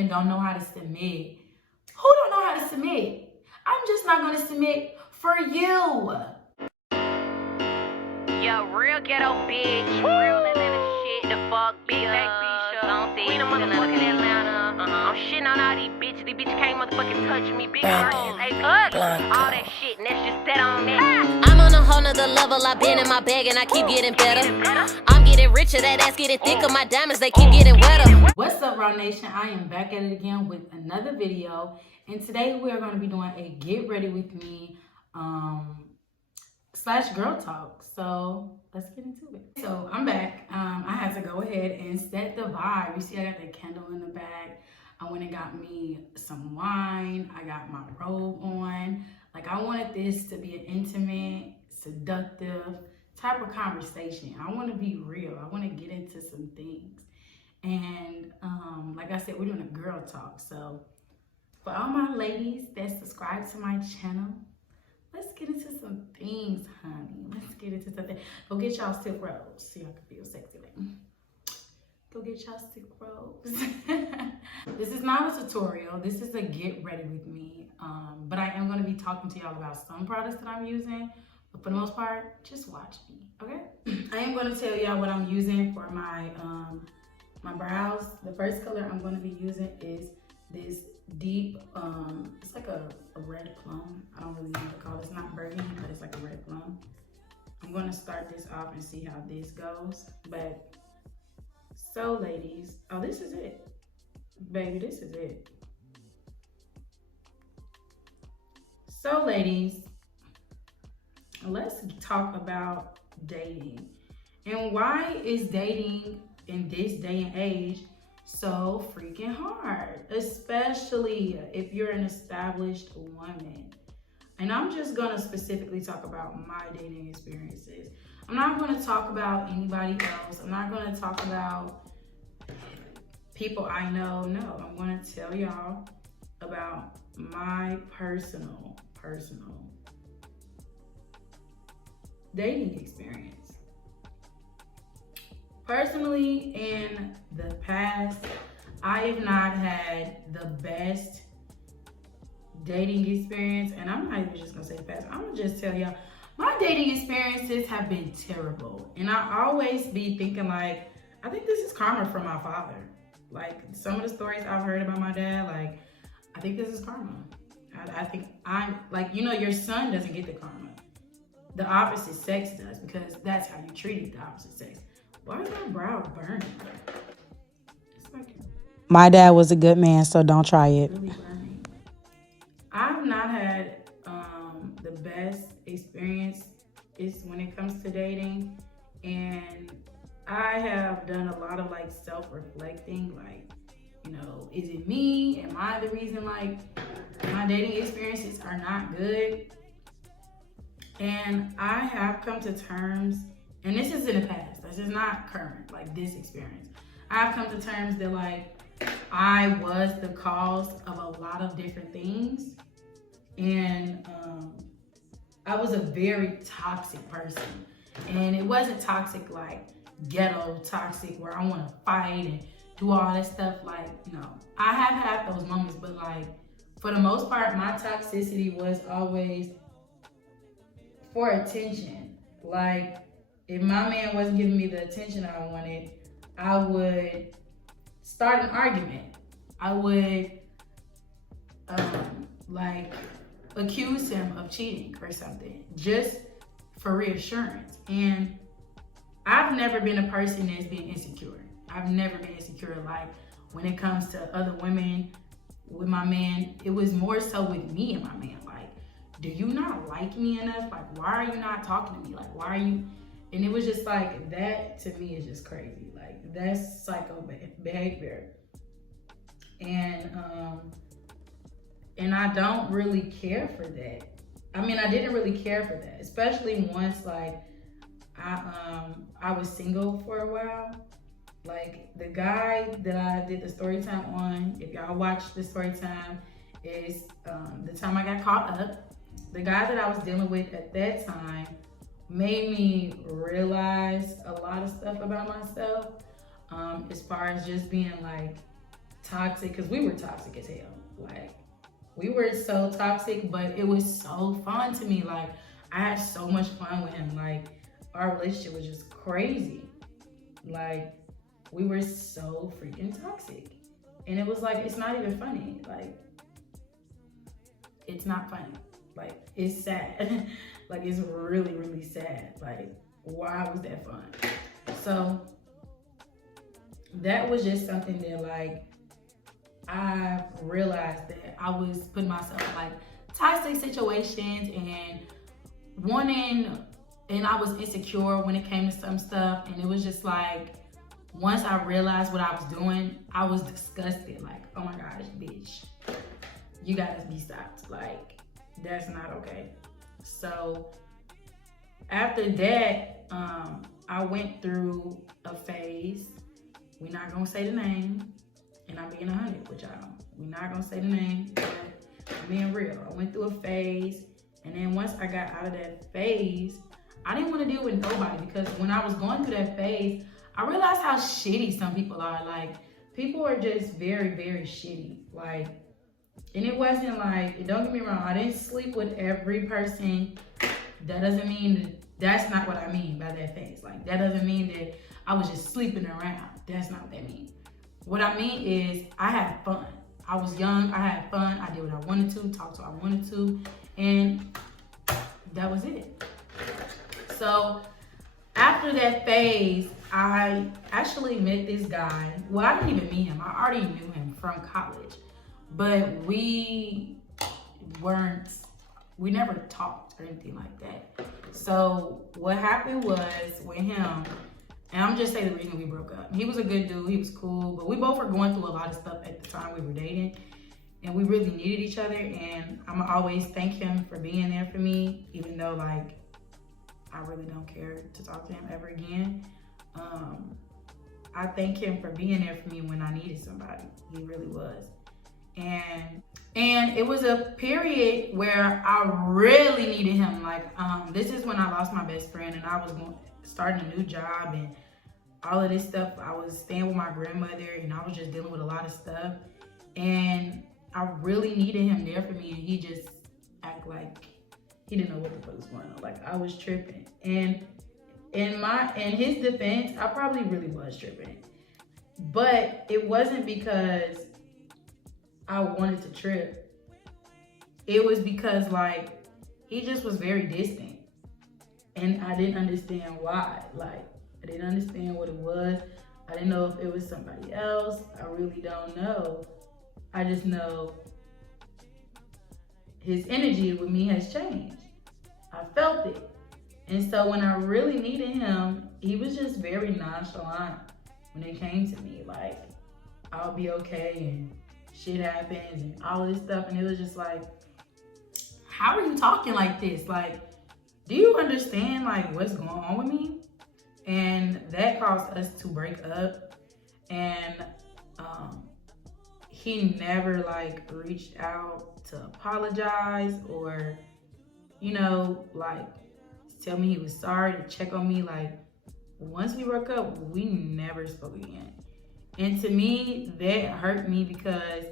women don't know how to submit. Who don't know how to submit? I'm just not gonna submit for you. Yeah, real ghetto bitch, real Atlanta shit, the fuck bitch, we the motherfucking Atlanta. I'm shitting on all these bitches can't motherfucking touch me, big girls, hey, all that shit, and that's just that on that. I'm on a whole nother level, I've been in my bag and I keep getting better. I'm getting richer, that ass getting thicker, my diamonds, they keep getting wetter. What's up, Raw Nation? I am back at it again with another video, and today we are going to be doing a get ready with me / girl talk. So let's get into it. So I'm back. I had to go ahead and set the vibe. You see, I got that candle in the back. I went and got me some wine. I got my robe on. Like, I wanted this to be an intimate, seductive type of conversation. I want to be real. I want to get into some things. And like I said, we're doing a girl talk. So for all my ladies that subscribe to my channel, let's get into some things, honey. Let's get into something. Go get y'all silk robes so y'all can feel sexy. Go get y'all silk robes. This is not a tutorial. This is a get ready with me. But I am going to be talking to y'all about some products that I'm using. But for the most part, just watch me, okay? I am going to tell y'all what I'm using for my my brows. The first color I'm going to be using is this deep, it's like a red plum. I don't really know what to call it. It's not burgundy, but it's like a red plum. I'm going to start this off and see how this goes. But so ladies, oh, this is it. Baby, this is it. So ladies, let's talk about dating. And why is dating in this day and age so freaking hard, especially if you're an established woman? And I'm just gonna specifically talk about my dating experiences. I'm not gonna talk about anybody else. I'm not gonna talk about people I know. No, I'm gonna tell y'all about my personal dating experience. Personally, in the past, I have not had the best dating experience, and I'm not even just gonna say fast. I'm gonna just tell y'all, my dating experiences have been terrible, and I always be thinking like, I think this is karma from my father. Like, some of the stories I've heard about my dad, like, I think this is karma. I think I'm like, you know, your son doesn't get the karma. The opposite sex does, because that's how you treat the opposite sex. Why is my brow burning? It's like, my dad was a good man, so don't try it. Really burning. I've not had the best experience is when it comes to dating, and I have done a lot of like self-reflecting, like, you know, is it me? Am I the reason like my dating experiences are not good? And I have come to terms, and this is in the past, this is not current, like this experience. I've come to terms that like I was the cause of a lot of different things. And I was a very toxic person. And it wasn't toxic like ghetto toxic where I want to fight and do all that stuff. Like, you know, I have had those moments, but like for the most part, my toxicity was always for attention. Like, if my man wasn't giving me the attention I wanted, I would start an argument. I would like accuse him of cheating or something, just for reassurance. And I've never been a person that's been insecure. I've never been insecure. Like, when it comes to other women, with my man, it was more so with me and my man. Like, do you not like me enough? Like, why are you not talking to me? Like, why are you? And it was just like, that to me is just crazy. Like, that's psycho behavior. And I don't really care for that. I mean, I didn't really care for that, especially once like I was single for a while. Like, the guy that I did the story time on, if y'all watch the story time, is the time I got caught up. The guy that I was dealing with at that time made me realize a lot of stuff about myself, as far as just being like toxic, because we were toxic as hell. Like, we were so toxic, but it was so fun to me. Like, I had so much fun with him. Like, our relationship was just crazy. Like, we were so freaking toxic. And it was like, it's not even funny. Like, it's not funny. Like, it's sad. Like, it's really, really sad. Like, why was that fun? So, that was just something that, like, I realized that I was putting myself in, like, toxic situations and I was insecure when it came to some stuff. And it was just like, once I realized what I was doing, I was disgusted. Like, oh my gosh, bitch, you gotta be stopped. Like, that's not okay. So after that, I went through a phase. We're not gonna say the name, and I'm being 100 with y'all. We're not gonna say the name, but I'm being real. I went through a phase, and then once I got out of that phase, I didn't want to deal with nobody, because when I was going through that phase, I realized how shitty some people are. Like, people are just very, very shitty. Like, and it wasn't like, don't get me wrong, I didn't sleep with every person. That doesn't mean that's not what I mean by that phase. Like, that doesn't mean that I was just sleeping around. That's not what that means. What I mean is, I had fun. I was young, I had fun, I did what I wanted to, talked to what I wanted to, and that was it. So after that phase, I actually met this guy. Well, I didn't even meet him. I already knew him from college, but we never talked or anything like that. So what happened was with him, and I'm just saying the reason we broke up. He was a good dude, he was cool, but we both were going through a lot of stuff at the time we were dating, and we really needed each other, and I'm always thank him for being there for me, even though, like, I really don't care to talk to him ever again. I thank him for being there for me when I needed somebody. He really was. And it was a period where I really needed him. Like, this is when I lost my best friend, and I was starting a new job and all of this stuff. I was staying with my grandmother, and I was just dealing with a lot of stuff. And I really needed him there for me, and he just act like he didn't know what the fuck was going on. Like, I was tripping. And in his defense, I probably really was tripping. But it wasn't because I wanted to trip. It was because, like, he just was very distant. And I didn't understand why. Like, I didn't understand what it was. I didn't know if it was somebody else. I really don't know. I just know his energy with me has changed. I felt it. And so when I really needed him, he was just very nonchalant when it came to me. Like, I'll be okay and shit happens and all of this stuff. And it was just like, how are you talking like this? Like, do you understand, like, what's going on with me? And that caused us to break up. And he never, like, reached out to apologize or, you know, like, tell me he was sorry, to check on me. Like, once we broke up, we never spoke again. And to me, that hurt me, because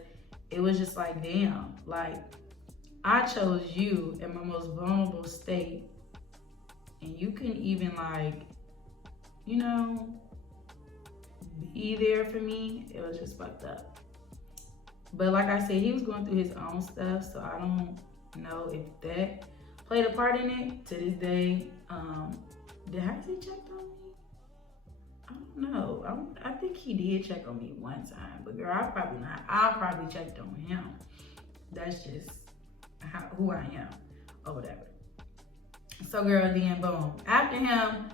it was just like, damn, like, I chose you in my most vulnerable state, and you can even, like, you know, be there for me. It was just fucked up. But like I said, he was going through his own stuff, so I don't know if that played a part in it. To this day, has he checked on me? I don't know. I think he did check on me one time, but girl, I probably not. I probably checked on him. That's just who I am, or whatever. So girl, then boom. After him,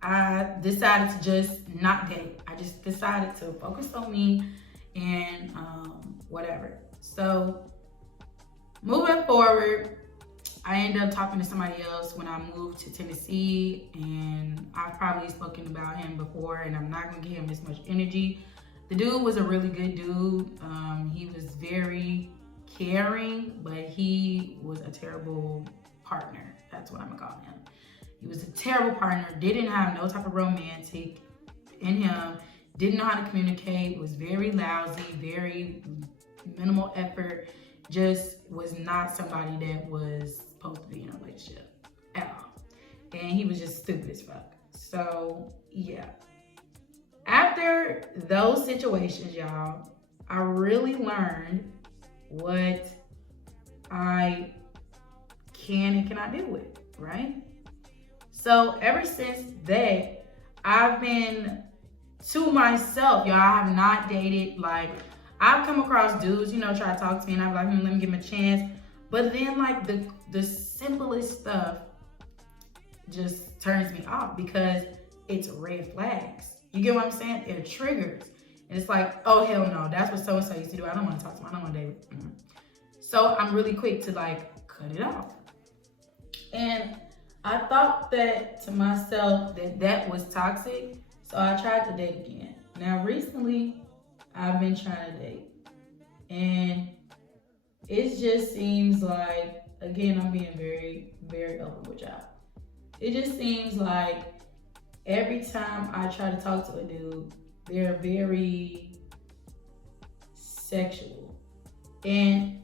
I decided to just not date. I just decided to focus on me and whatever. So moving forward, I ended up talking to somebody else when I moved to Tennessee, and I've probably spoken about him before, and I'm not gonna give him as much energy. The dude was a really good dude. He was very caring, but he was a terrible partner. That's what I'm gonna call him. He was a terrible partner, didn't have no type of romantic in him, didn't know how to communicate, was very lousy, very minimal effort, just was not somebody that was supposed to be in a relationship at all. And he was just stupid as fuck. So yeah. After those situations, y'all, I really learned what I can and cannot deal with, right? So ever since that, I've been to myself, y'all. I have not dated. Like, I've come across dudes, you know, try to talk to me, and I'm like, let me give him a chance. But then, like, the simplest stuff just turns me off because it's red flags. You get what I'm saying? It triggers. And it's like, oh, hell no, that's what so-and-so used to do. I don't want to talk to him. I don't want to date him. So I'm really quick to, like, cut it off. And I thought that to myself that was toxic. So I tried to date again. Now, recently, I've been trying to date. And it just seems like, again, I'm being very, very open with y'all. It just seems like every time I try to talk to a dude, they're very sexual. And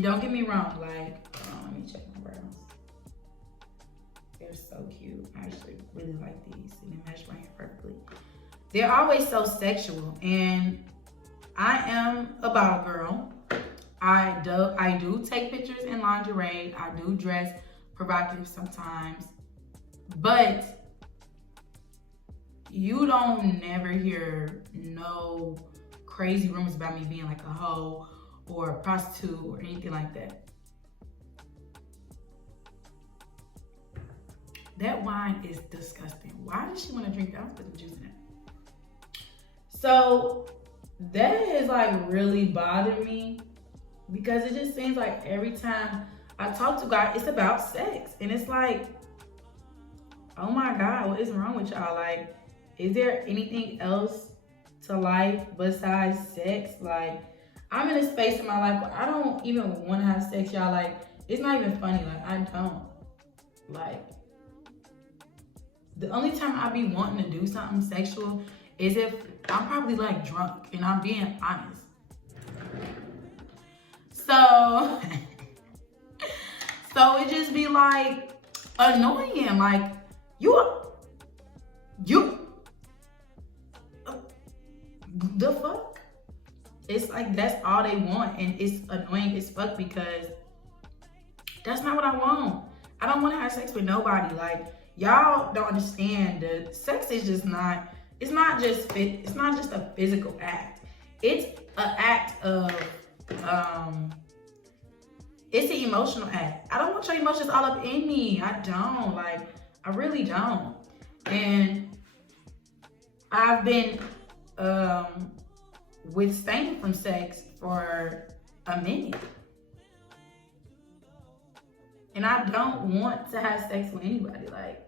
don't get me wrong, like, let me check my brows. They're so cute. I actually really like these. They match my hair perfectly. They're always so sexual, and I am a bottle girl. I do take pictures in lingerie. I do dress provocative sometimes, but you don't never hear no crazy rumors about me being like a hoe or a prostitute or anything like that. That wine is disgusting. Why does she want to drink that? I don't put the juice in it. So that is like really bothered me because it just seems like every time I talk to guys, it's about sex. And it's like, oh my God, what is wrong with y'all? Like, is there anything else to life besides sex? Like, I'm in a space in my life where I don't even want to have sex, y'all. Like, it's not even funny. Like, I don't. Like, the only time I be wanting to do something sexual is if I'm probably like drunk, and I'm being honest. So, so it just be like annoying. Like, the fuck? It's like that's all they want, and it's annoying as fuck because that's not what I want. I don't want to have sex with nobody. Like, y'all don't understand that sex is just not. It's not just a physical act. It's an act of it's an emotional act. I don't want your emotions all up in me. I don't. Like, I really don't. And I've been abstaining from sex for a minute. And I don't want to have sex with anybody. Like,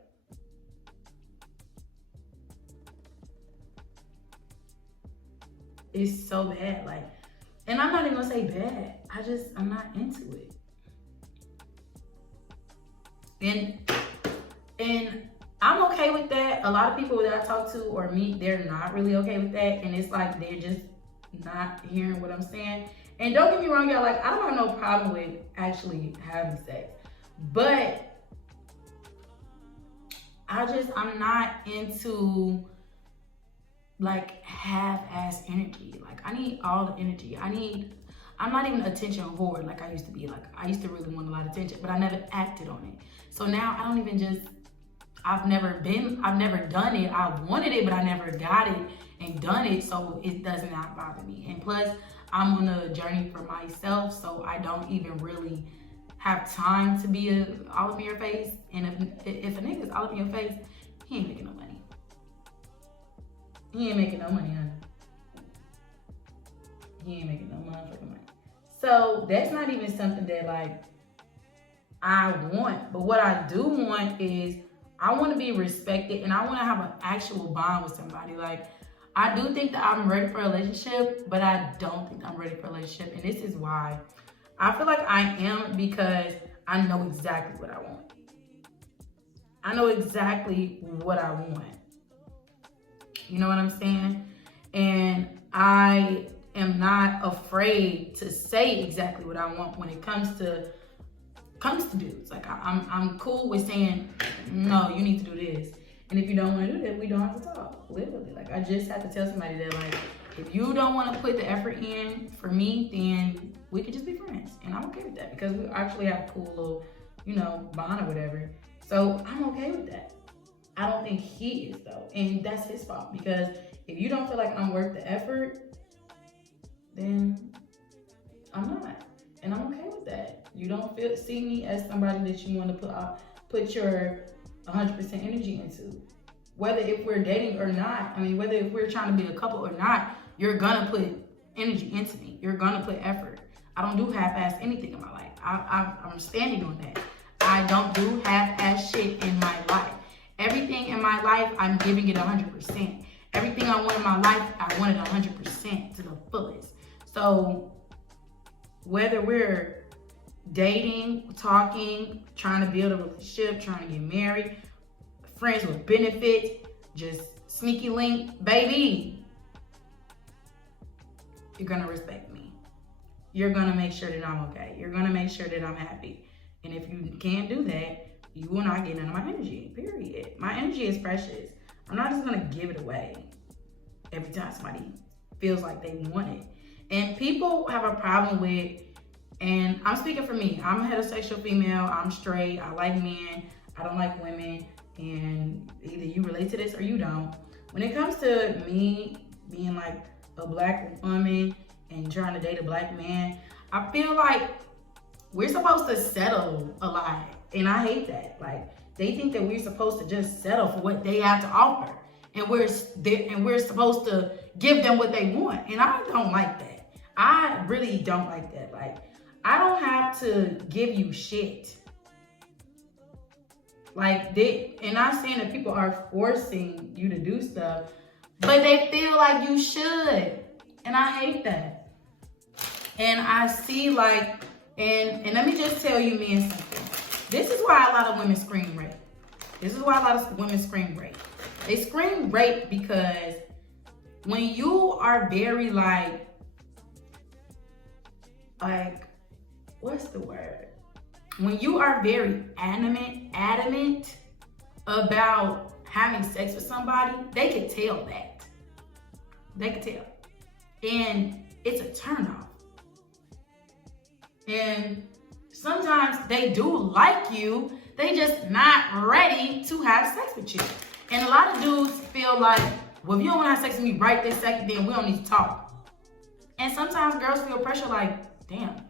it's so bad. Like, and I'm not even gonna say bad. I'm not into it. And I'm okay with that. A lot of people that I talk to or meet, they're not really okay with that. And it's like they're just not hearing what I'm saying. And don't get me wrong, y'all, like, I don't have no problem with actually having sex. But I'm not into like half-ass energy. Like, I need all the energy. I'm not even an attention whore like I used to be. Like, I used to really want a lot of attention, but I never acted on it. So now I don't even I've never done it. I wanted it, but I never got it and done it. So it does not bother me. And plus, I'm on a journey for myself, so I don't even really have time to be all up in your face. And if a nigga's all up in your face, he ain't making no money. He ain't making no money, honey. He ain't making no motherfucking money. So that's not even something that like I want. But what I do want is I want to be respected, and I want to have an actual bond with somebody. Like, I do think that I'm ready for a relationship, but I don't think I'm ready for a relationship. And this is why. I feel like I am, because I know exactly what I want. I know exactly what I want. You know what I'm saying? And I am not afraid to say exactly what I want when it comes to dudes. Like I'm cool with saying, no, you need to do this. And if you don't want to do that, we don't have to talk. Live with it. Like I just have to tell somebody that, like, if you don't want to put the effort in for me, then we could just be friends. And I'm okay with that because we actually have a cool little, you know, bond or whatever. So I'm okay with that. I don't think he is though. And that's his fault, because if you don't feel like I'm worth the effort, then I'm not. And I'm okay with that. You don't see me as somebody that you want to put your 100% energy into. Whether if we're dating or not, I mean, whether if we're trying to be a couple or not, you're gonna put energy into me. You're gonna put effort. I don't do half-ass anything in my life. I'm standing on that. I don't do half-ass shit in my life. Everything in my life, I'm giving it 100%. Everything I want in my life, I want it 100% to the fullest. So whether we're dating, talking, trying to build a relationship, trying to get married, friends with benefits, just sneaky link, baby, you're gonna respect me. You're gonna make sure that I'm okay. You're gonna make sure that I'm happy. And if you can't do that, you will not get none of my energy, period. My energy is precious. I'm not just gonna give it away every time somebody feels like they want it. And people have a problem with, and I'm speaking for me, I'm a heterosexual female, I'm straight, I like men, I don't like women, and either you relate to this or you don't. When it comes to me being like a black woman and trying to date a black man, I feel like we're supposed to settle a lot. And I hate that. Like, they think that we're supposed to just settle for what they have to offer. And we're supposed to give them what they want. And I don't like that. I really don't like that. Like, I don't have to give you shit. Like, and I'm saying that people are forcing you to do stuff, but they feel like you should. And I hate that. And I see like, and let me just tell you men something. This is why a lot of women scream rape. This is why a lot of women scream rape. They scream rape because when you are very like, what's the word? When you are very adamant about having sex with somebody, they can tell that. They can tell. And it's a turnoff. And sometimes they do like you, they just not ready to have sex with you. And a lot of dudes feel like, well, if you don't want to have sex with me right this second, then we don't need to talk. And sometimes girls feel pressure like, damn,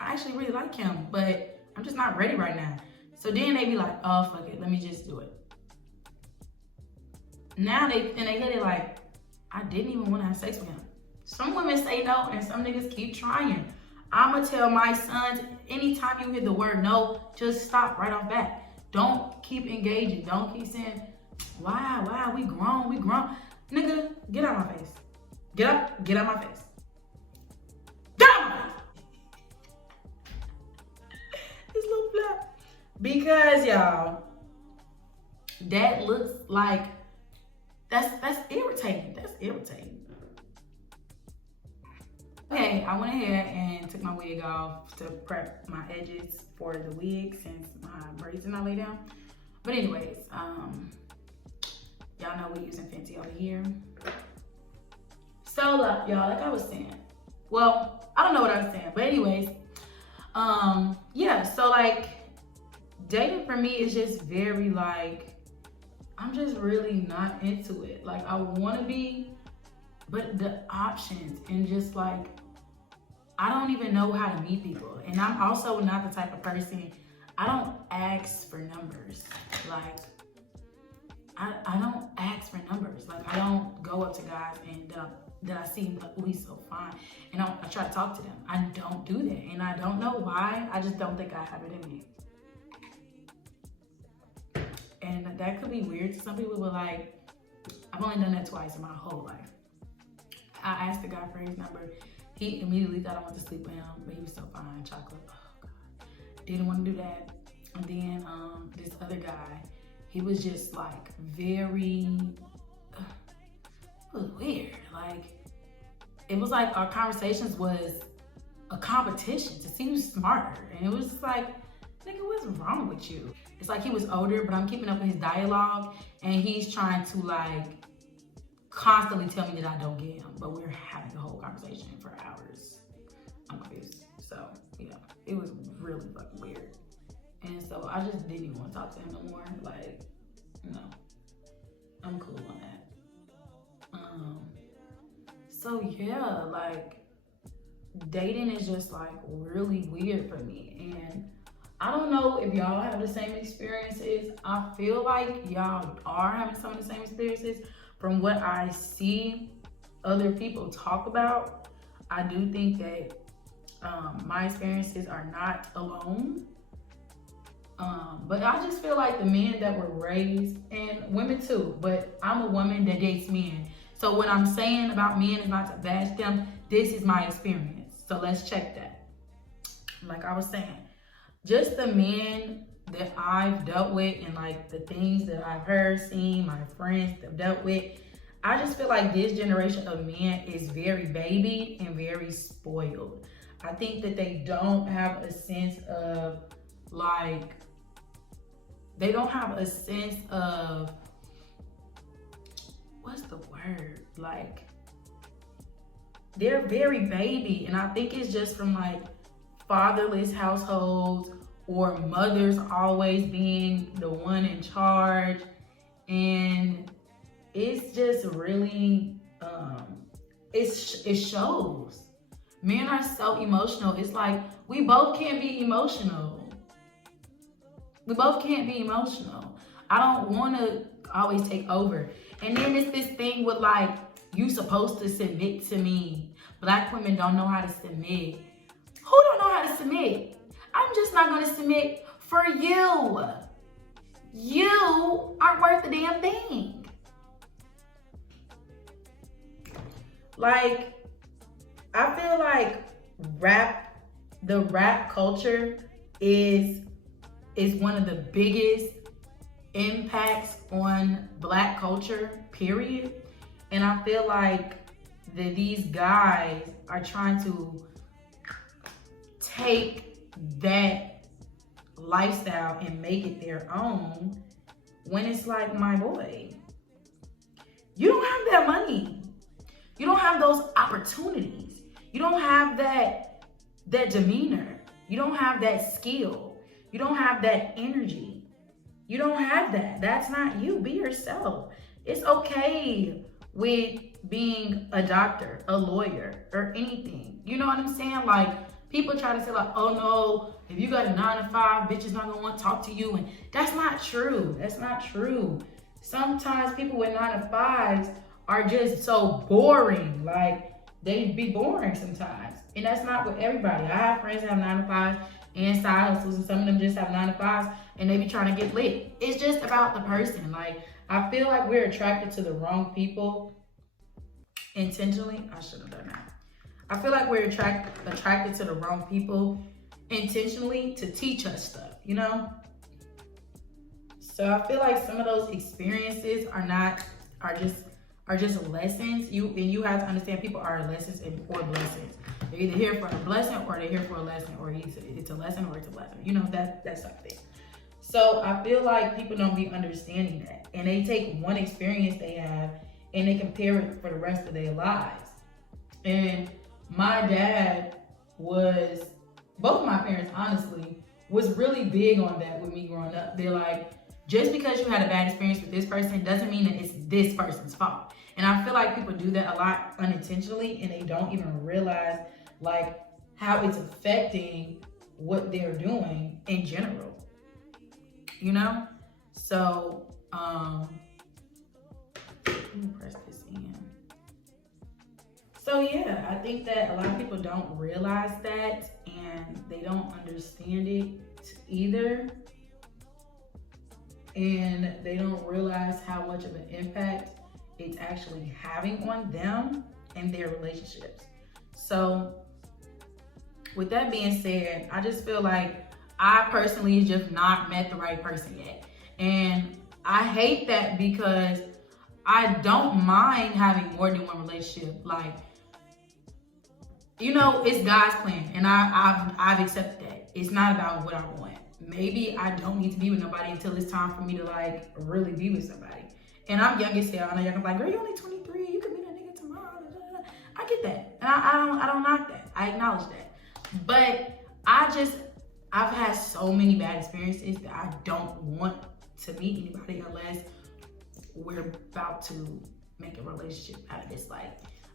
I actually really like him, but I'm just not ready right now. So then they be like, oh, fuck it, let me just do it. Now they get it like, I didn't even want to have sex with him. Some women say no, and some niggas keep trying. I'ma tell my sons, anytime you hear the word no, just stop right off bat. Don't keep engaging. Don't keep saying, wow, we grown. Nigga, get out my face. Get out my face. Get out my face. This little flap. Because y'all, that looks like, that's irritating. That's irritating. Okay, I went ahead and took my wig off to prep my edges for the wig since my braids are not laid down. But anyways, y'all know we're using Fenty over here. So y'all, like I was saying, well, I don't know what I was saying, but anyways, yeah, so like dating for me is just very like, I'm just really not into it. Like I want to be, but the options and just like, I don't even know how to meet people. And I'm also not the type of person, I don't ask for numbers. Like, I don't ask for numbers. Like, I don't go up to guys and that I see, like, oh, he's so fine. And I try to talk to them. I don't do that. And I don't know why. I just don't think I have it in me. And that could be weird to some people, but like, I've only done that twice in my whole life. I asked the guy for his number. He immediately thought I wanted to sleep with him, but he was so fine, chocolate. Oh God, didn't want to do that. And then this other guy, he was just like very, was weird. Like, it was like our conversations was a competition to see who's smarter. And it was just like, nigga, what's wrong with you? It's like he was older, but I'm keeping up with his dialogue, and he's trying to like constantly tell me that I don't get him, but we're having a whole conversation for hours. I'm confused. So yeah, it was really fucking weird. And so I just didn't even want to talk to him no more. Like, no, I'm cool on that. So yeah, like dating is just like really weird for me. And I don't know if y'all have the same experiences. I feel like y'all are having some of the same experiences. From what I see other people talk about, I do think that my experiences are not alone. But I just feel like the men that were raised, and women too, but I'm a woman that dates men. So what I'm saying about men is not to bash them. This is my experience. So let's check that. Like I was saying, just the men that I've dealt with and like the things that I've heard, seen, my friends have dealt with, I just feel like this generation of men is very baby and very spoiled. I think that they don't have a sense of like, they don't have a sense of, what's the word? Like, they're very baby. And I think it's just from like fatherless households or mothers always being the one in charge. And it's just really, it shows. Men are so emotional. It's like, we both can't be emotional. We both can't be emotional. I don't want to always take over. And then it's this thing with like, you supposed to submit to me. Black women don't know how to submit. Who don't know how to submit? I'm just not going to submit for you. You aren't worth a damn thing. Like, I feel like the rap culture is one of the biggest impacts on Black culture, period. And I feel like that these guys are trying to take that lifestyle and make it their own, when it's like, my boy, you don't have that money. You don't have those opportunities. You don't have that demeanor. You don't have that skill. You don't have that energy. You don't have that. That's not you. Be yourself. It's okay with being a doctor, a lawyer, or anything. You know what I'm saying? Like, people try to say like, oh no, if you got a 9-to-5, bitch is not gonna want to talk to you. And that's not true. That's not true. Sometimes people with 9-to-5s are just so boring. Like, they be boring sometimes. And that's not with everybody. I have friends that have 9-to-5s and side hustles, and some of them just have 9-to-5s and they be trying to get lit. It's just about the person. Like, I feel like we're attracted to the wrong people intentionally. I shouldn't have done that. I feel like we're attracted to the wrong people intentionally to teach us stuff, you know? So I feel like some of those experiences are just lessons. You have to understand people are lessons or blessings. They're either here for a blessing or they're here for a lesson, or it's a lesson or it's a blessing. You know, that sort of thing. So I feel like people don't be understanding that. And they take one experience they have and they compare it for the rest of their lives. And my dad both of my parents, honestly, was really big on that with me growing up. They're like, just because you had a bad experience with this person doesn't mean that it's this person's fault. And I feel like people do that a lot unintentionally, and they don't even realize like how it's affecting what they're doing in general, you know? So, let me press this in. So yeah, I think that a lot of people don't realize that, and they don't understand it either. And they don't realize how much of an impact it's actually having on them and their relationships. So with that being said, I just feel like I personally just not met the right person yet. And I hate that, because I don't mind having more than one relationship. Like, you know, it's God's plan, and I've accepted that. It's not about what I want. Maybe I don't need to be with nobody until it's time for me to like really be with somebody. And I'm young as hell. I know y'all gonna be like, girl, you're only 23. You could meet a nigga tomorrow. I get that, and I don't knock that. I acknowledge that. But I've had so many bad experiences that I don't want to meet anybody unless we're about to make a relationship out of this. Like,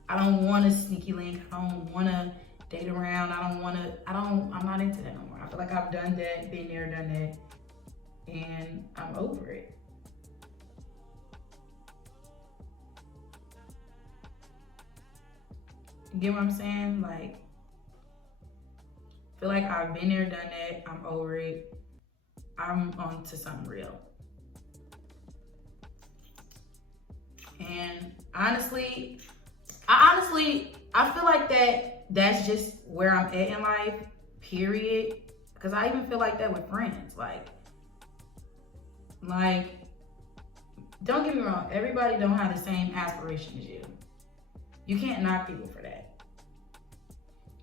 I don't want a sneaky link. I don't want to date around. I'm not into that no more. I feel like I've done that, been there, done that, and I'm over it. You get what I'm saying? Like, I feel like I've been there, done that. I'm over it. I'm on to something real. And honestly, I feel like that's just where I'm at in life, period. Because I even feel like that with friends. Like, don't get me wrong. Everybody don't have the same aspiration as you. You can't knock people for that.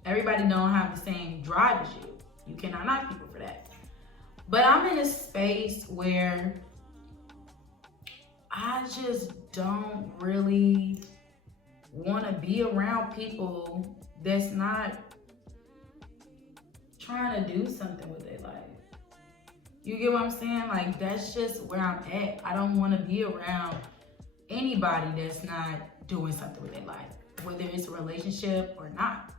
Everybody don't have the same drive as you. You cannot knock people for that. But I'm in a space where I just don't really want to be around people that's not trying to do something with their life. You get what I'm saying? Like, that's just where I'm at. I don't want to be around anybody that's not doing something with their life, whether it's a relationship or not.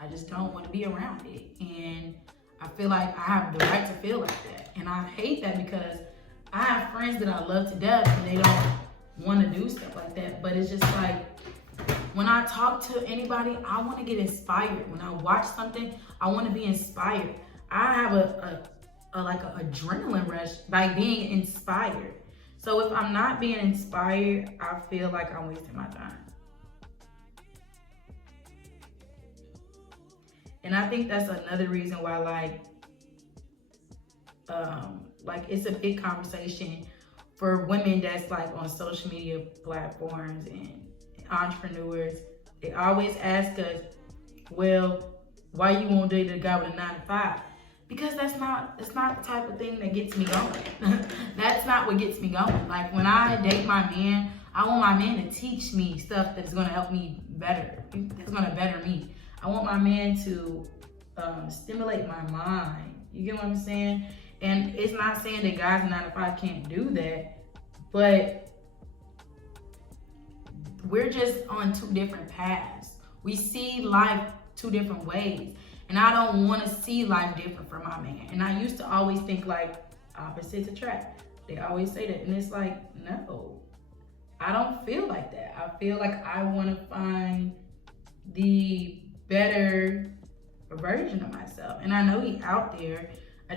I just don't want to be around it. And I feel like I have the right to feel like that. And I hate that because I have friends that I love to death and they don't want to do stuff like that. But it's just like, when I talk to anybody, I want to get inspired. When I watch something, I want to be inspired. I have a adrenaline rush by being inspired. So if I'm not being inspired, I feel like I'm wasting my time. And I think that's another reason why, like it's a big conversation for women that's like on social media platforms and entrepreneurs. They always ask us, well, why you won't date a guy with a 9-to-5? Because that's not the type of thing that gets me going. That's not what gets me going. Like, when I date my man, I want my man to teach me stuff that's gonna help me better. That's gonna better me. I want my man to stimulate my mind. You get what I'm saying? And it's not saying that guys in 9-to-5 can't do that, but we're just on two different paths. We see life two different ways. And I don't want to see life different from my man. And I used to always think like opposites attract. They always say that. And it's like, no, I don't feel like that. I feel like I want to find the better version of myself. And I know he's out there. I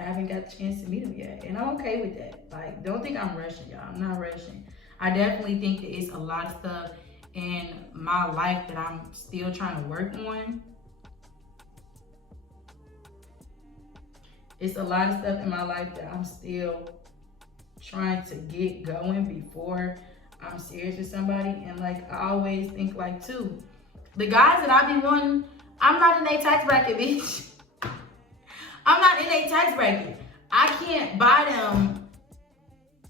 haven't got a chance to meet him yet. And I'm okay with that. Like, don't think I'm rushing, y'all. I'm not rushing. I definitely think that it's a lot of stuff in my life that I'm still trying to work on. It's a lot of stuff in my life that I'm still trying to get going before I'm serious with somebody. And like, I always think like, too, the guys that I be wanting, I'm not in a tax bracket, bitch. I'm not in a tax bracket. I can't buy them.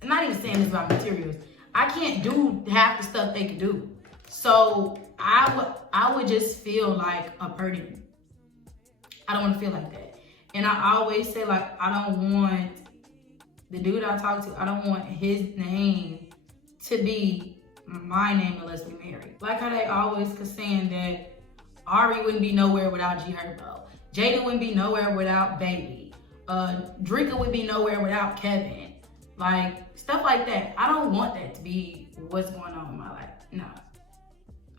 I'm not even saying this about materials. I can't do half the stuff they can do. So I would just feel like a burden. I don't want to feel like that. And I always say, like, I don't want the dude I talk to, I don't want his name to be my name unless we marry. Like how they always saying that Ari wouldn't be nowhere without G Herbo. Jada wouldn't be nowhere without Baby. Drika would be nowhere without Kevin. Like, stuff like that. I don't want that to be what's going on in my life. No.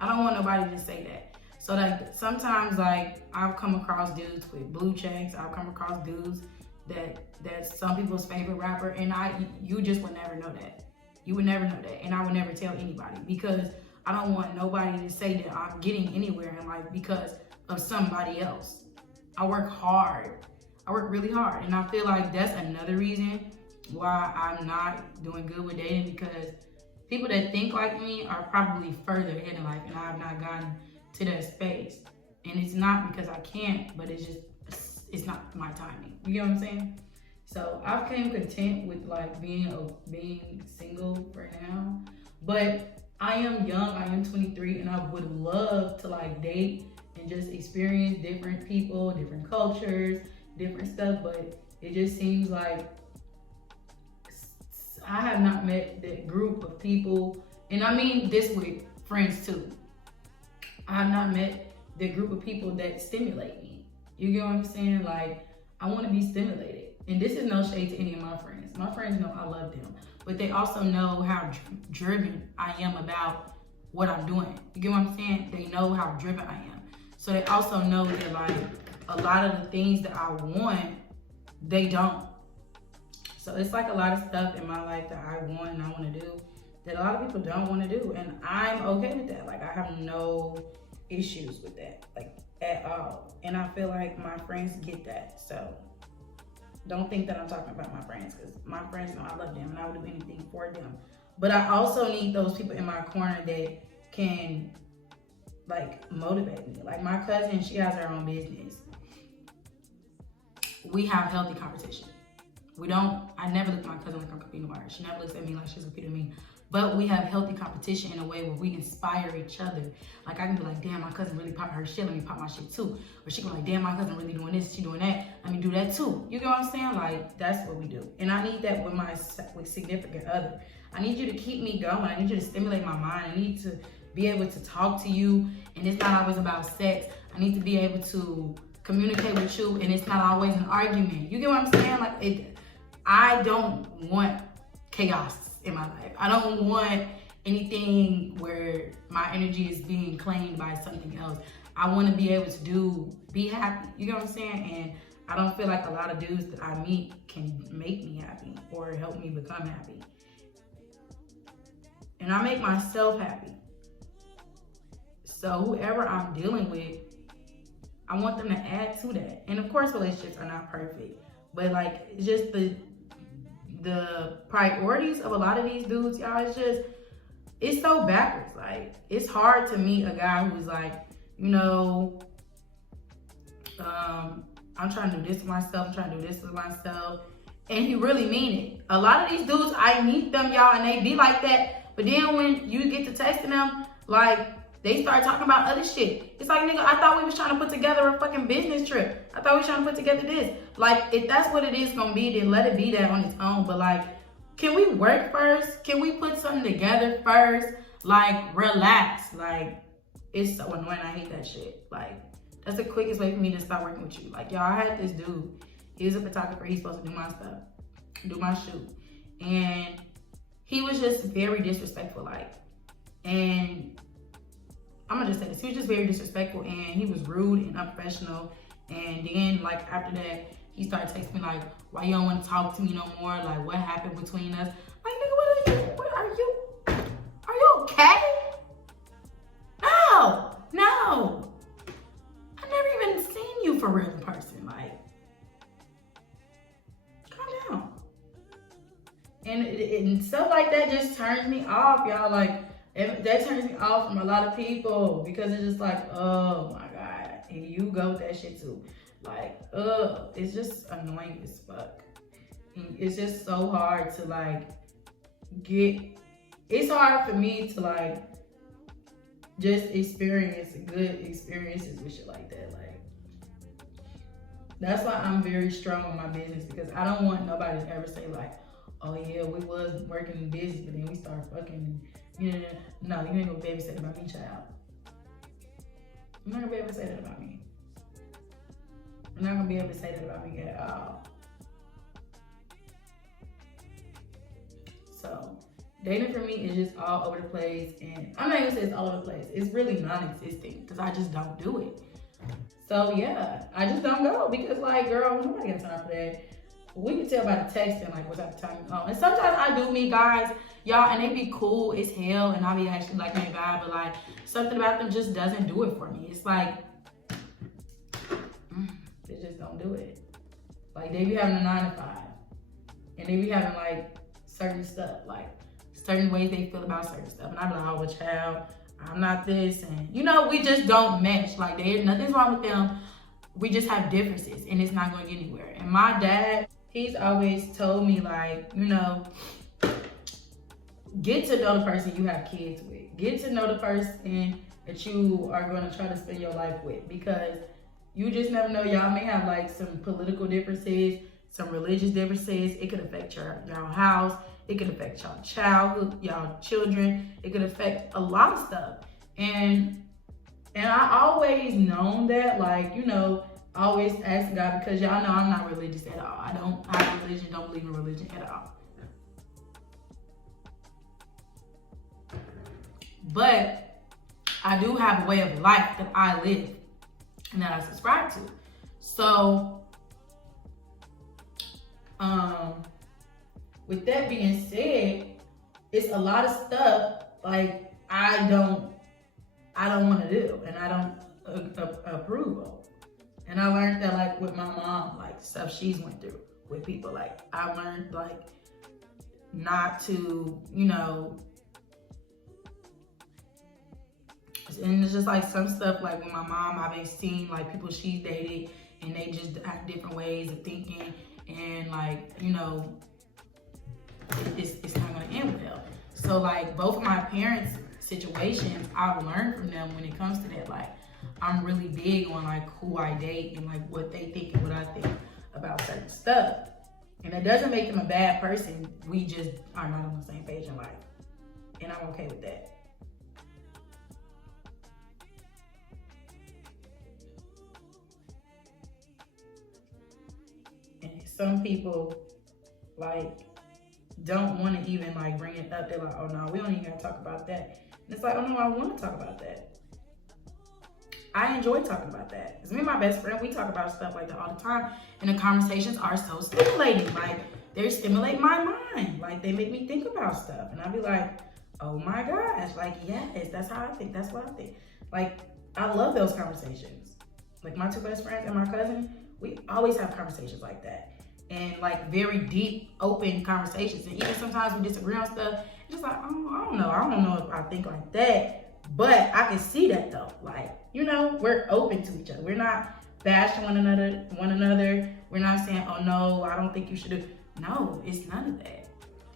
I don't want nobody to say that. So like, sometimes like I've come across dudes with blue checks. I've come across dudes that's some people's favorite rapper, and you just would never know that. You would never know that, and I would never tell anybody because I don't want nobody to say that I'm getting anywhere in life because of somebody else. I work hard. I work really hard, and I feel like that's another reason why I'm not doing good with dating, because people that think like me are probably further ahead in life, and I have not gotten to that space. And it's not because I can't, but it's not my timing. You get what I'm saying? So I've came content with like being single for now. But I am young, I am 23, and I would love to like date and just experience different people, different cultures, different stuff. But it just seems like I have not met that group of people, and I mean this with friends too. I have not met the group of people that stimulate me. You get what I'm saying? Like, I want to be stimulated. And this is no shade to any of my friends. My friends know I love them, but they also know how driven I am about what I'm doing. You get what I'm saying? They know how driven I am. So they also know that like a lot of the things that I want, they don't. So it's like a lot of stuff in my life that I want and I want to do that a lot of people don't want to do. And I'm okay with that. Like, I have no issues with that, like, at all. And I feel like my friends get that. So don't think that I'm talking about my friends, because my friends know I love them and I would do anything for them. But I also need those people in my corner that can like motivate me. Like my cousin, she has her own business. We have healthy competition. I never look at my cousin like I'm competing with her. She never looks at me like she's competing with me. But we have healthy competition in a way where we inspire each other. Like I can be like, damn, my cousin really popped her shit, let me pop my shit too. Or she can be like, damn, my cousin really doing this, she doing that, let me do that too. You get what I'm saying? Like, that's what we do. And I need that with significant other. I need you to keep me going. I need you to stimulate my mind. I need to be able to talk to you, and it's not always about sex. I need to be able to communicate with you, and it's not always an argument. You get what I'm saying? Like, I don't want chaos in my life. I don't want anything where my energy is being claimed by something else. I want to be able to be happy. You get what I'm saying? And I don't feel like a lot of dudes that I meet can make me happy or help me become happy. And I make myself happy. So whoever I'm dealing with, I want them to add to that. And of course, relationships are not perfect, but like, it's just the priorities of a lot of these dudes, y'all, it's so backwards. Like, it's hard to meet a guy who's like, you know, I'm trying to do this for myself, I'm trying to do this for myself, and he really mean it. A lot of these dudes, I meet them, y'all, and they be like that, but then when you get to texting them, like, they start talking about other shit. It's like, nigga, I thought we was trying to put together a fucking business trip. I thought we was trying to put together this. Like, if that's what it is gonna be, then let it be that on its own. But like, can we work first? Can we put something together first? Like, relax. Like, it's so annoying. I hate that shit. Like, that's the quickest way for me to start working with you. Like, y'all, I had this dude. He was a photographer. He's supposed to do my stuff, do my shoot. And he was just very disrespectful, like, and I'm gonna just say this, he was just very disrespectful, and he was rude and unprofessional. And then like after that, he started texting me like, why you don't want to talk to me no more? Like, what happened between us? Like, nigga, what are you okay? No. I've never even seen you for real in person. Like, calm down. And stuff like that just turns me off, y'all. Like, that turns me off from a lot of people, because it's just like, oh my God, and you go with that shit too. Like, it's just annoying as fuck. And it's just so hard to like it's hard for me to like just experience good experiences with shit like that. Like, that's why I'm very strong on my business, because I don't want nobody to ever say like, oh yeah, we was working in business, but then we started fucking. Yeah, no, you ain't gonna be able to say that about me, child. You're not gonna be able to say that about me. You're not gonna be able to say that about me at all. So, dating for me is just all over the place, and I'm not gonna say it's all over the place. It's really non-existent, because I just don't do it. So yeah, I just don't go, because like, girl, nobody got time for that. We can tell by the text and like what's at the time. And sometimes I do meet guys, y'all, and they be cool as hell, and I be actually like that guy, but like something about them just doesn't do it for me. It's like, they just don't do it. Like, they be having a 9 to 5, and they be having like certain stuff. Like, certain ways they feel about certain stuff. And I'm like, oh, well, child, I'm not this. And, you know, we just don't mesh. Like, nothing's wrong with them. We just have differences, and it's not going anywhere. And my dad, he's always told me, like, you know, get to know the person you have kids with. Get to know the person that you are going to try to spend your life with, because you just never know. Y'all may have like some political differences, some religious differences. It could affect y'all house. It could affect y'all childhood, y'all children. It could affect a lot of stuff. And I always known that, like, you know, I always ask God, because y'all know I'm not religious at all. I don't have religion, don't believe in religion at all. But I do have a way of life that I live and that I subscribe to. So, with that being said, it's a lot of stuff like I don't want to do, and I don't approve of. And I learned that, like, with my mom, like, stuff she's went through with people. Like, I learned, like, not to, you know, and it's just like some stuff, like with my mom, I've been seeing like people she's dated, and they just have different ways of thinking, and like, you know, it's not gonna end well. So like both of my parents' situations, I've learned from them when it comes to that. Like, I'm really big on like who I date and like what they think and what I think about certain stuff. And it doesn't make them a bad person. We just are not on the same page in life. And I'm okay with that. And some people like don't want to even like bring it up. They're like, oh no, we don't even gotta talk about that. And it's like, oh no, I want to talk about that. I enjoy talking about that. Because me and my best friend, we talk about stuff like that all the time. And the conversations are so stimulating. Like, they stimulate my mind. Like, they make me think about stuff. And I'll be like, oh my gosh. Like, yes, that's how I think. That's what I think. Like, I love those conversations. Like, my two best friends and my cousin, we always have conversations like that. And, like, very deep, open conversations. And even sometimes we disagree on stuff. It's just like, oh, I don't know. I don't know if I think like that. But I can see that, though. Like, you know, we're open to each other. We're not bashing one another. We're not saying, oh no, I don't think you should do. No, it's none of that.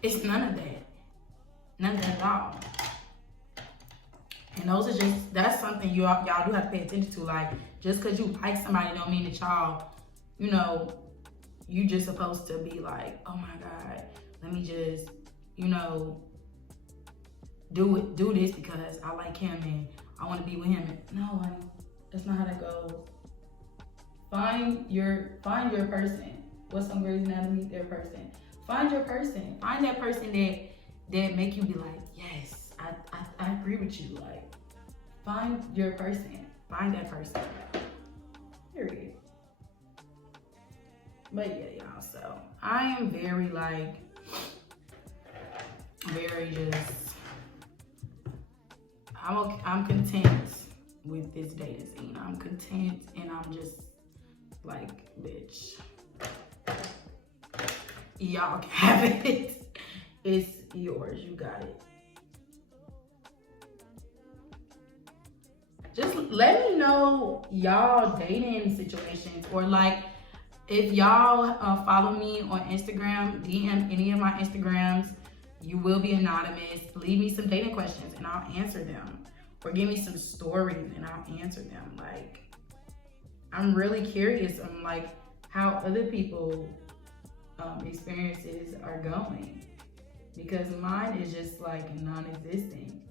It's none of that. None of that at all. And those are just, that's something y'all do have to pay attention to. Like, just because you like somebody don't mean that y'all, you know, you just supposed to be like, oh my God, let me just, you know, do this because I like him and I want to be with him. No, honey, that's not how that goes. Find your person. What's on Grey's Anatomy? Their person. Find your person. Find that person that make you be like, yes, I agree with you. Like, find your person. Find that person. Period. But yeah, y'all. So I am very like, very just. I'm content with this dating scene. I'm content, and I'm just like, bitch, y'all can have it. It's yours. You got it. Just let me know y'all dating situations, or like if y'all follow me on Instagram, DM any of my Instagrams. You will be anonymous. Leave me some dating questions and I'll answer them. Or give me some stories and I'll answer them. Like, I'm really curious on like how other people experiences are going. Because mine is just like non-existent.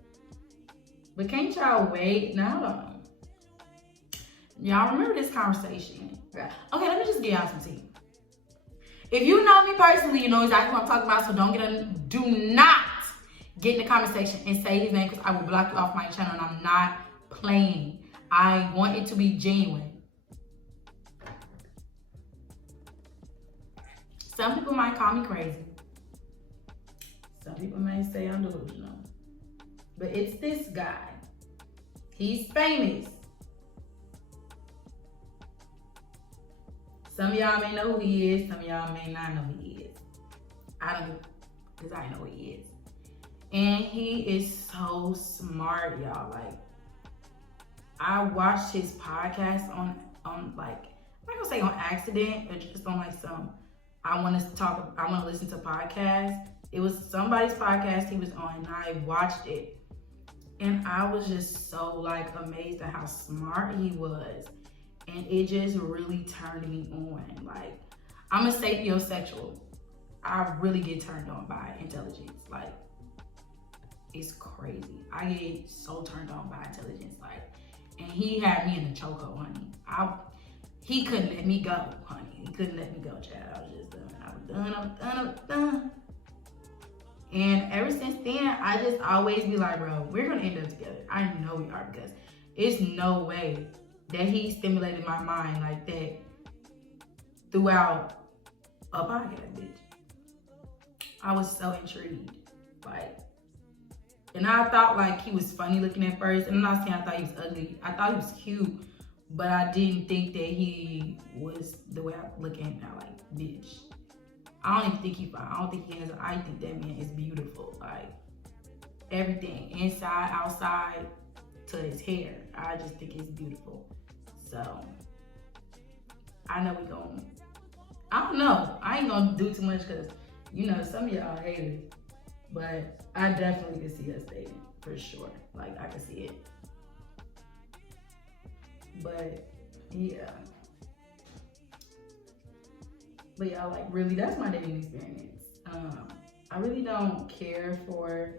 But can't y'all wait? No. Y'all remember this conversation? Okay, let me just give y'all some tea. If you know me personally, you know exactly what I'm talking about, so do not get in the comment section and say his name, because I will block you off my channel, and I'm not playing. I want it to be genuine. Some people might call me crazy. Some people may say I'm delusional. But it's this guy. He's famous. Some of y'all may know who he is. Some of y'all may not know who he is. I don't, because I know who he is. And he is so smart, y'all. Like, I watched his podcast on like, I'm not gonna say on accident, but just on like some, I want to listen to podcasts. It was somebody's podcast he was on, and I watched it. And I was just so like amazed at how smart he was. And it just really turned me on. Like, I'm a sapiosexual. I really get turned on by intelligence. Like, it's crazy. I get so turned on by intelligence. Like, and he had me in the chokehold, honey. He couldn't let me go, honey. He couldn't let me go, child. I was just done. I was done. And ever since then, I just always be like, bro, we're gonna end up together. I know we are, because it's no way that he stimulated my mind like that throughout a podcast, bitch. I was so intrigued. Like, and I thought like he was funny looking at first. And I'm not saying I thought he was ugly. I thought he was cute, but I didn't think that he was the way I look at him now. Like, bitch, I don't even think he's fine. I don't think he has. I think that man is beautiful. Like, everything, inside, outside, to his hair. I just think it's beautiful. So, I know we gon', I don't know. I ain't gonna do too much because, you know, some of y'all haters. But I definitely could see us dating, for sure. Like, I could see it. But, yeah. But yeah, like, really, that's my dating experience. I really don't care for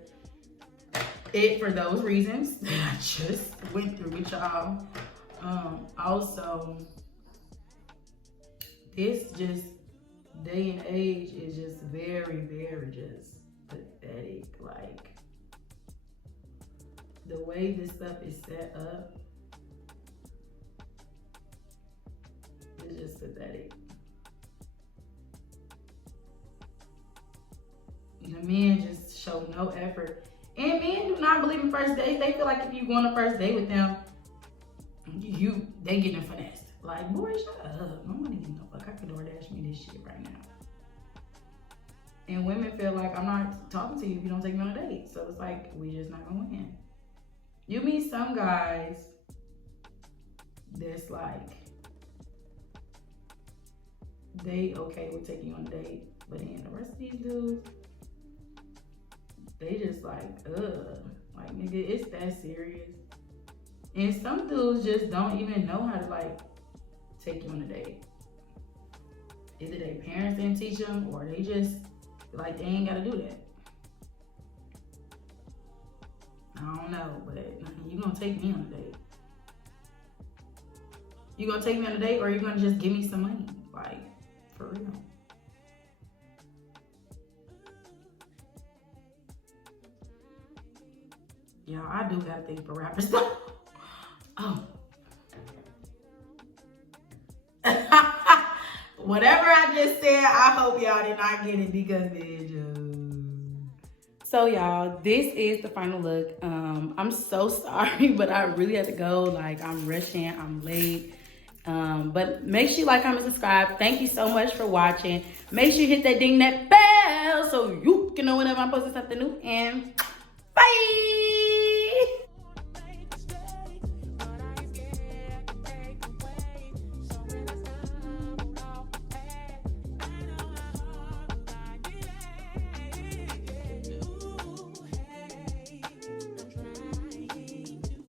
it for those reasons that I just went through with y'all. Also, this just day and age is just very, very just pathetic. Like, the way this stuff is set up is just pathetic. The men just show no effort. And men do not believe in first dates. They feel like if you go on a first date with them, they getting finessed. Like, boy, shut up. Nobody give no fuck. I could DoorDash me this shit right now. And women feel like I'm not talking to you if you don't take me on a date. So it's like, we just not gonna win. You meet some guys that's like, they okay with taking you on a date. But then the rest of these dudes, they just like, like, nigga, it's that serious. And some dudes just don't even know how to like take you on a date. Either their parents didn't teach them, or they just like, they ain't gotta do that. I don't know, but you gonna take me on a date. You gonna take me on a date, or you gonna just give me some money? Like, for real. Y'all, I do got a thing for rappers though. Oh. Whatever I just said, I hope y'all did not get it, because it just... So y'all, this is the final look. I'm so sorry, but I really have to go. Like, I'm rushing, I'm late. But make sure you like, comment, subscribe. Thank you so much for watching. Make sure you hit that ding, that bell, so you can know whenever I'm posting something new. And bye.